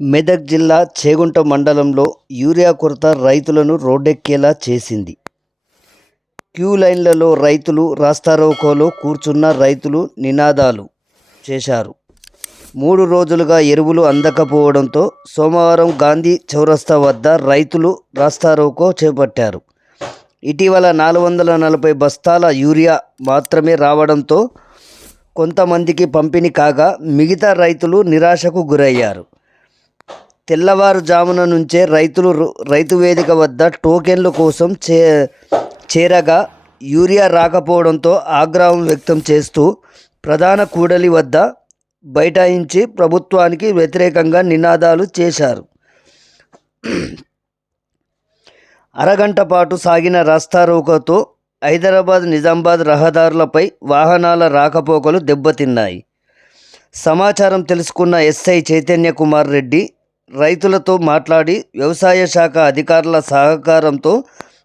మెదక్ జిల్లా చేగుంట మండలంలో యూరియా కొరత రైతులను రోడ్డెక్కేలా చేసింది. క్యూ లైన్లలో రైతులు రాస్తారోకోలో కూర్చున్న రైతులు నినాదాలు చేశారు. మూడు రోజులుగా ఎరువులు అందకపోవడంతో సోమవారం గాంధీ చౌరస్తా వద్ద రైతులు రాస్తారోకో చేపట్టారు. ఇటీవల నాలుగు వందల నలభై బస్తాల యూరియా మాత్రమే రావడంతో కొంతమందికి పంపిణీ కాగా మిగతా రైతులు నిరాశకు గురయ్యారు. తెల్లవారుజామున నుంచే రైతులు రైతు వేదిక వద్ద టోకెన్ల కోసం చే చేరగా యూరియా రాకపోవడంతో ఆగ్రహం వ్యక్తం చేస్తూ ప్రధాన కూడలి వద్ద బైఠాయించి ప్రభుత్వానికి వ్యతిరేకంగా నినాదాలు చేశారు. అరగంట పాటు సాగిన రాస్తారోకతో హైదరాబాద్ నిజామాబాద్ రహదారులపై వాహనాల రాకపోకలు దెబ్బతిన్నాయి. సమాచారం తెలుసుకున్న ఎస్ఐ చైతన్య కుమార్ రెడ్డి రైతులతో మాట్లాడి వ్యవసాయ శాఖ అధికారుల సహకారంతో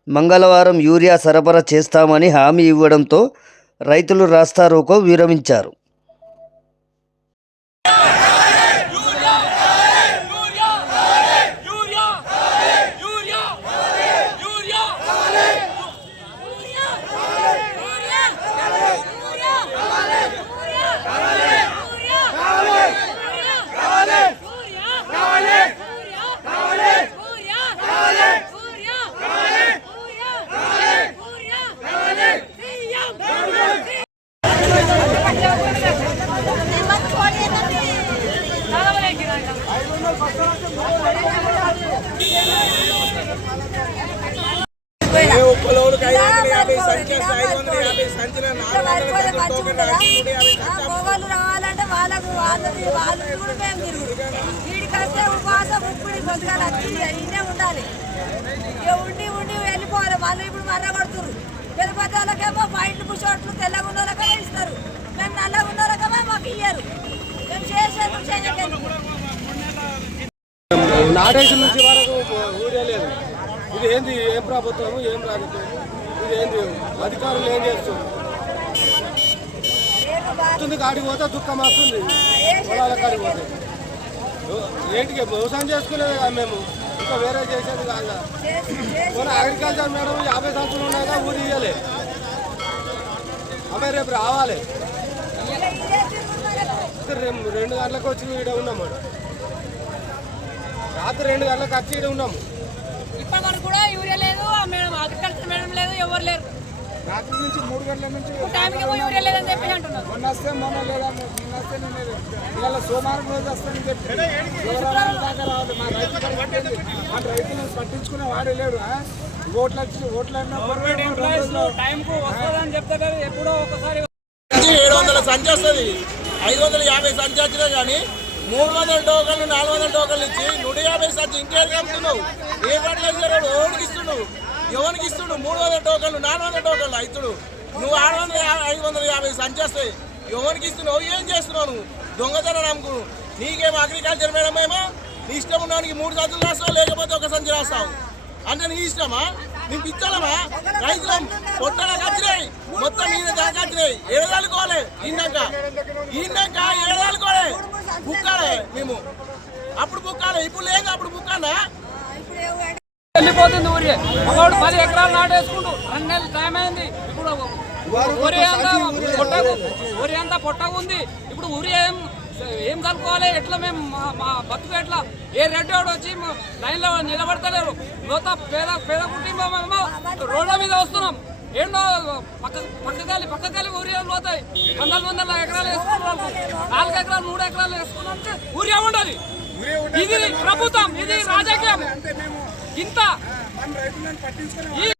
మంగళవారం యూరియా సరఫరా చేస్తామని హామీ ఇవ్వడంతో రైతులు రాస్తారోకో విరమించారు యూరియా యూరియా యూరియా పొలవులకు ఐదు వందల యాభై సంఖ్య ఐదు వందల యాభై సంఖ్యల నాలుగు వందల సంఖ్య టోకెన్ రాసి నూట యాభై సంఖ్య మొగలు రావాలంటే వాళ్ళకు వాళ్ళది వాళ్ళు తిరుగుడు మేము తిరుగుడు వీడికి వస్తే ఉపవాసం ఉప్పుడు పొద్దుగాల వచ్చి ఇన్నే ఉండాలి. ఇక ఉండి ఉండి వెళ్ళిపోవాలి. వాళ్ళు ఇప్పుడు మర్ర కొడుతున్నారు తిరుపతి వాళ్ళకేమో ఫైట్లు పుషోట్లు తెల్లగా ఉన్న వాళ్ళకే ఇస్తారు. మేము నల్లగా ఉన్న వాళ్ళకేమో మాకు ఇయ్యరు. మేము చేసేది చేయలేదు నాటేసి నుంచి వరకు ఇది ఏంది? ఏం ప్రభుత్వము? ఏం రాజకీయం ఇది ఏంది? అధికారులు ఏం చేస్తుంది కాడికి పోతే దుఃఖం వస్తుంది. పొలాల కాడికి పోతే. ఏంటికి? వ్యవసాయం చేసుకునేది కాదు మేము. ఇంకా వేరే చేసేది కాదు మన అగ్రికల్చర్ మేడం యాభై సంవత్సరాలు ఉన్నాక ఊరు ఇయ్యలే. అమ్మాయి రేపు రావాలి. రెండు గంటలకు వచ్చి ఇక్కడ ఉన్నాము రాత్రి రెండు గంటలకు వచ్చి ఇక్కడ ఉన్నాము ఇప్పటి వరకు కూడా యూరియా లేదు ఆ మేడం అగ్రికల్చర్ మేడం లేదు ఎవరు లేరు రాత్రి నుంచి మూడు గంటల నుంచి టైంకి యూరియా లేదని చెప్పి అంటున్నారు మొన్న వస్తే మొన్న లేదా నిన్న వస్తే నిన్న లేదు. ఇవాళ సోమవారం రోజు వస్తానని చెప్పి శుక్రవారం దాకా రావాలి మా రైతు పరిస్థితి ఏంది? మా రైతులను పట్టించుకునే వాడే లేడు ఆ? ఓట్లు వచ్చి ఓట్లు అన్నప్పుడు టైంకు వస్తుందని చెప్తే కదా ఎప్పుడో ఒకసారి ఏడు వందల సంఖ్య వస్తుంది ఐదు వందల యాభై సంఖ్య వచ్చినా కానీ మూడు వందల టోకన్లు నాలుగు వందల టోకన్లు ఇచ్చి నూట యాభై సంఖ్య ఇంకేం కమ్ముతున్నావు ఏ ఫర్టిలైజర్ ఎవరికి ఇస్తున్నావు? ఎవరికి ఇస్తుండు మూడు వందల టోకన్లు నాలుగు వందల టోకన్లు ఇస్తుడు నువ్వు ఆరు వందల ఐదు వందల యాభై సంచేస్తాయి వస్తాయి ఎవరికి ఇస్తున్నావు? ఏం చేస్తున్నావు నువ్వు? దొంగతనం నమ్ముకు. అగ్రికల్చర్ మేడం ఏమో? నీ ఇష్టం ఉన్నానికి మూడు సంచులు రాస్తావు? లేకపోతే ఒక సంచి రాస్తావు? అంటే నీ ఇష్టమా? నీ పిచ్చలమా? రైతులం కొట్టడానికి వచ్చినాయి మొత్తం మీద వచ్చినాయి ఏడాలుకోవాలి ఈనాక ఈనాక ఏడాలుకోవాలి బుక్కాలే మేము. అప్పుడు బుక్కాలి ఇప్పుడు లేదు అప్పుడు బుక్కానా వెళ్ళిపోతుంది ఊరి ఒకడు పది ఎకరాలు నాటేసుకుంటూ రెండు నెలలు టైం అయింది. ఇప్పుడు ఊరి అంతా పొట్టకు ఊరి అంతా పొట్టకు ఉంది. ఇప్పుడు ఊరి ఏం ఏం కలుపుకోవాలి? ఎట్లా మేము మా- బతుకు ఎట్లా? ఏ రెడ్డి వాడు వచ్చి లైన్లో నిలబడతలేరు. లోత పేద పేద కుటుంబం రోడ్ల మీద వస్తున్నాం. ఏంటో పక్క పక్కకాలి పక్కకాలి ఊరియా పోతాయి. వందల వందల ఎకరాలు వేసుకున్నాం నాలుగు ఎకరాలు మూడు ఎకరాలు వేసుకున్నాం ఊరియా ఉండదు ఇది ప్రభుత్వం ఇది రాజకీయం. ఇంత